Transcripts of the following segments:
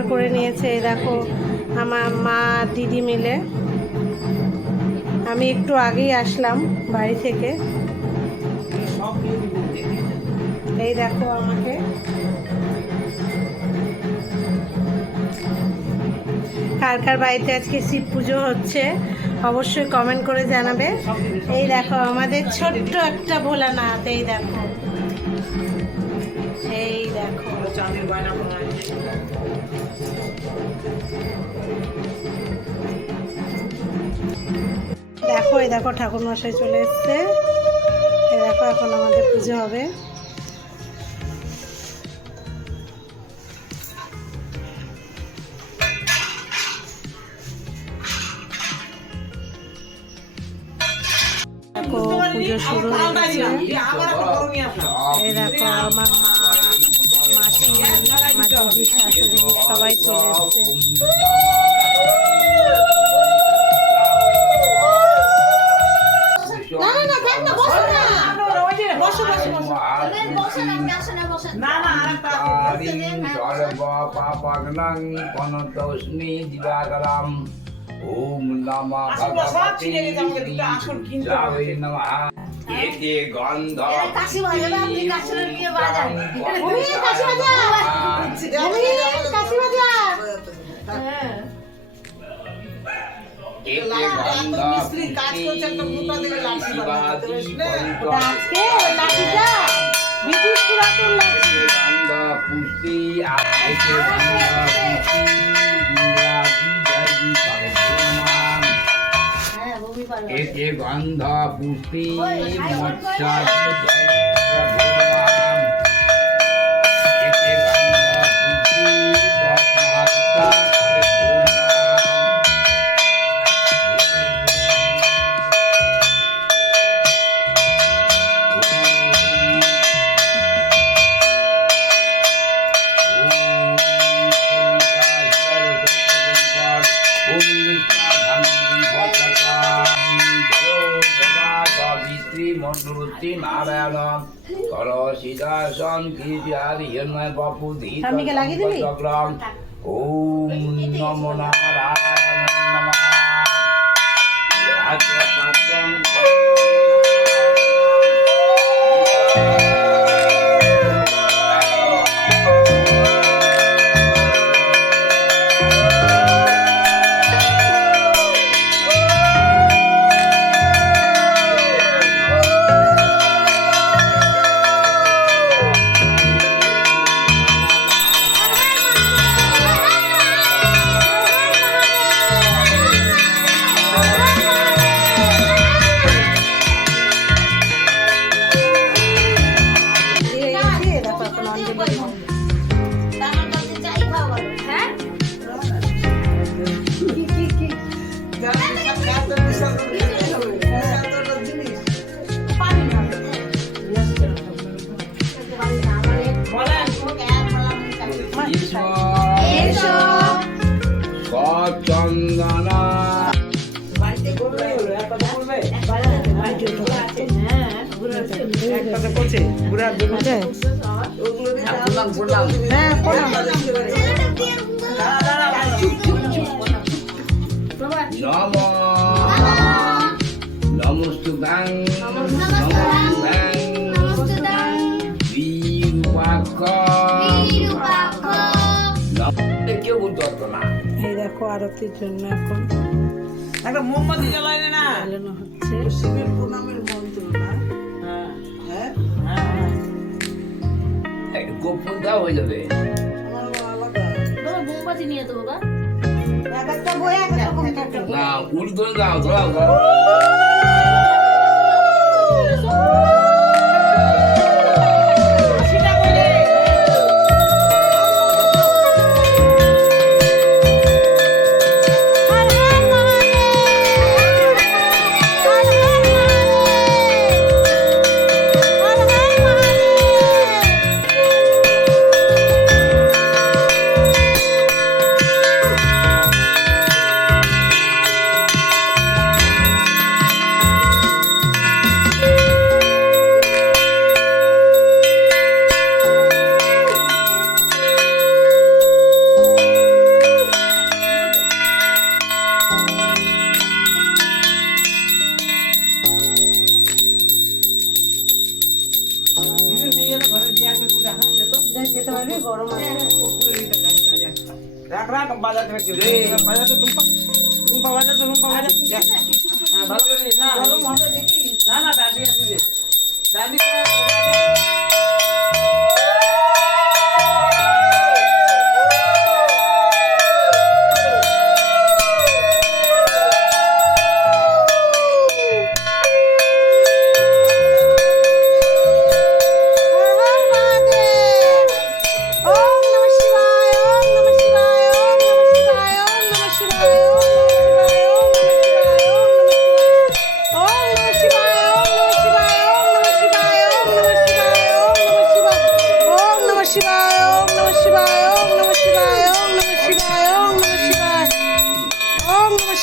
জোগাড় করে নিয়েছে, এই দেখো, আমার মা, দিদি মিলে। আমি একটু আগেই আসলাম বাড়ি থেকে। এই দেখো আমাকে। কার কার বাড়িতে আজকে শিব পুজো হচ্ছে, অবশ্যই কমেন্ট করে জানাবে। এই দেখো, আমাদের ছোট্ট একটা ভোলানাথ, এই দেখো। এই দেখো। চাঁদির বায়না করা দেখো এই দেখো ঠাকুর মশাই চলে এসছে। দেখো এখন আমাদের পুজো হবে। দেখো পুজো শুরু হয়ে গেছে। এই দেখো আমার মা। আমার দিদি শাশুড়ি সবাই চলে এসছে না না আরেকটা আছে। পাপাগ্নং পনতস্মি দিবাকরম ওম নমঃ আসনটা সব ছিঁড়ে গেছে, আমাকে দুটো আসন কিনতে হবে। ভগবতে নমঃ এতে গন্ধ কাশি বাজাবে, আপনি নিয়ে বাজান। কাশি বাজা কাশি বাজা হ্যাঁ। পুরাতন লাঠি এতে গন্ধ পুষ্টি হ্যাঁ, বমি পারবে। এতে কর সিদাসন কৃষ্ণ হিরণয় বাপু স্বামীকে লাগিয়ে দিলি চক্রম ওম নমো নারায়ণ নমঃ এসো। সচন্দনা বাড়িতে করবে হলো, একটাতে করবে? হ্যাঁ, ওগুলো আছে। দেখো আরতির জন্য এখন। একটা মোমবাতি জ্বালায় না। জ্বালানো হচ্ছে। শিবের প্রণামের মন্ত্র না? হ্যাঁ। হ্যাঁ? হ্যাঁ। একটু গোপন দেওয়া হয়ে যাবে। বাবা, মোমবাতি নিয়ে তো বাবা এক একটা বই এক রকম থাকে না উড়ি ধরে দাও ধরাও ধরাও পারবি গরম আছে রাখ রাখ বাজার থেকে রে বাজার তো তুমি তুমি পাওয়া যায় তুমি পাওয়া যায় হ্যাঁ ভালো করে না ভালো মজা দেখি না না দাদি আছে দাদি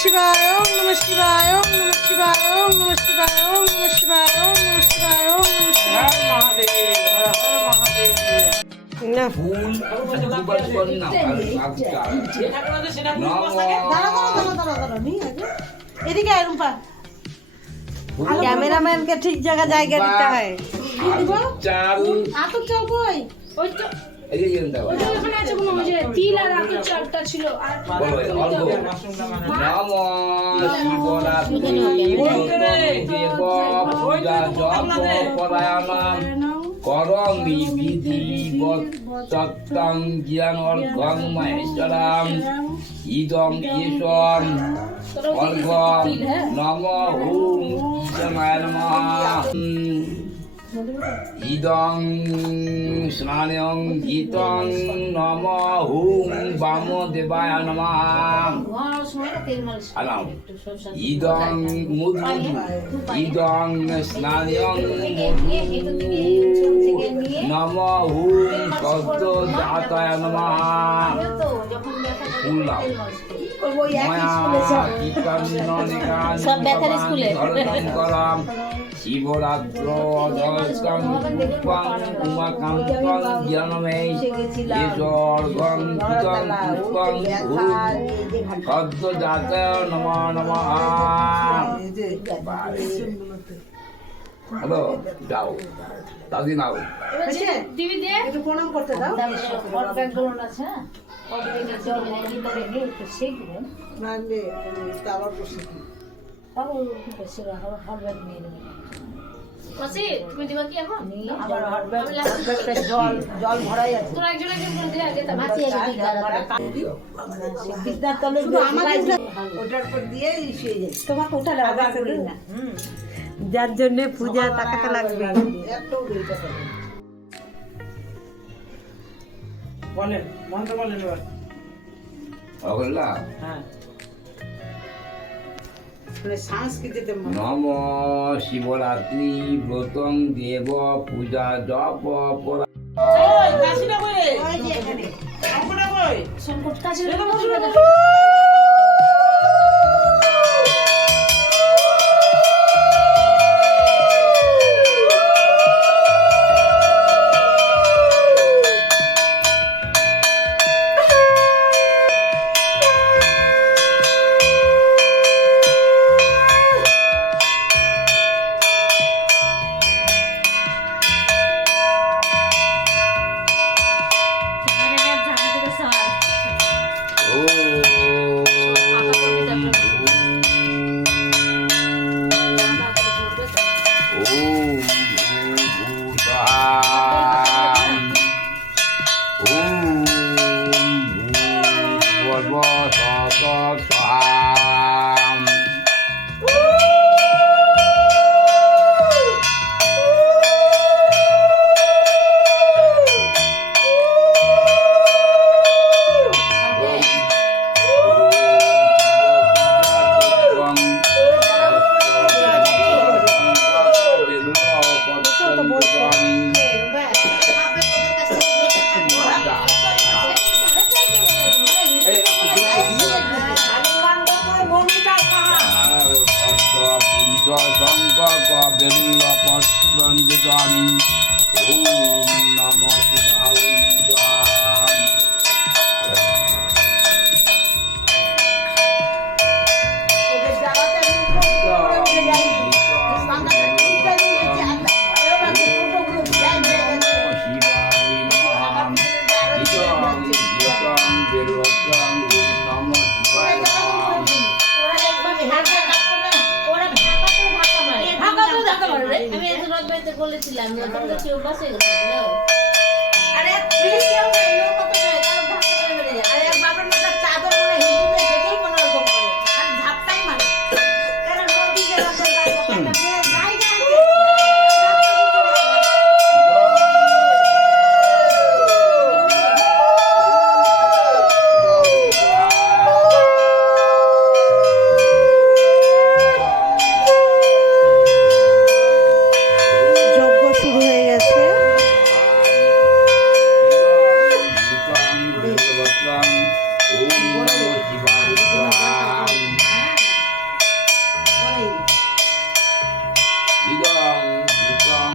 শিবায় ওম নমঃ শিবায় ওম নমঃ শিবায় ওম নমঃ শিবায় ওম নমঃ শিবায় ওম নমঃ শিবায় ওম নমঃ শিবায়। মহাদেব মহাদেব। না। ফুল এদিকে রুম্পা। ক্যামেরাম্যানকে ঠিক জায়গা জায়গা দিতে হয়। কি দিব চাল। আতর চাল কই? ওই তো এই যে যেটা ওই তো ওখানে আছে কোনো ওই যে তিল আর আতর চালটা ছিল আর বলো অল্প নম শিবরাত্রি দেব পূজা জপ পরায়ণ করমি বিধি সত্যং জ্ঞান অর্ঘং মহেশ্বরাম ইদম ইয়ম অর্ঘম নম নমঃ। ইদং স্নানং গীতং নম হুম বাম দেবায় নমাম আলাম ইদং মুদু ইদং স্নানং নম হুম শব্দ জাতায় নমাম শুনলাম। সব ব্যথার স্কুলে। শিবরাত্র অজস্কং রূপং উমাকান্তং জ্ঞানমে ঈশ্বরগং কৃতং রূপং সদ্যজাত নম নম মাসি তুমি দিবা কি এখন? আবার হট ব্যাগ হট ব্যাগটা জল জল ভরাই আছে। তোরা একজন একজন করে দে আগে মাসি আগে বিদ্যার তলে শুধু আমাকে উঠা- ওটার পর দিয়ে শুয়ে যাই। তোমাকে উঠালে হবে করি না। যার জন্য পূজা টাকাটা লাগবে। বলেন মন্ত্র বলেন এবার। অগল্লা? হ্যাঁ। সংস্কৃতিতে মন্ত্র। নম শিবরাত্রি ব্রতং দেব পূজা জপ পরা पात्र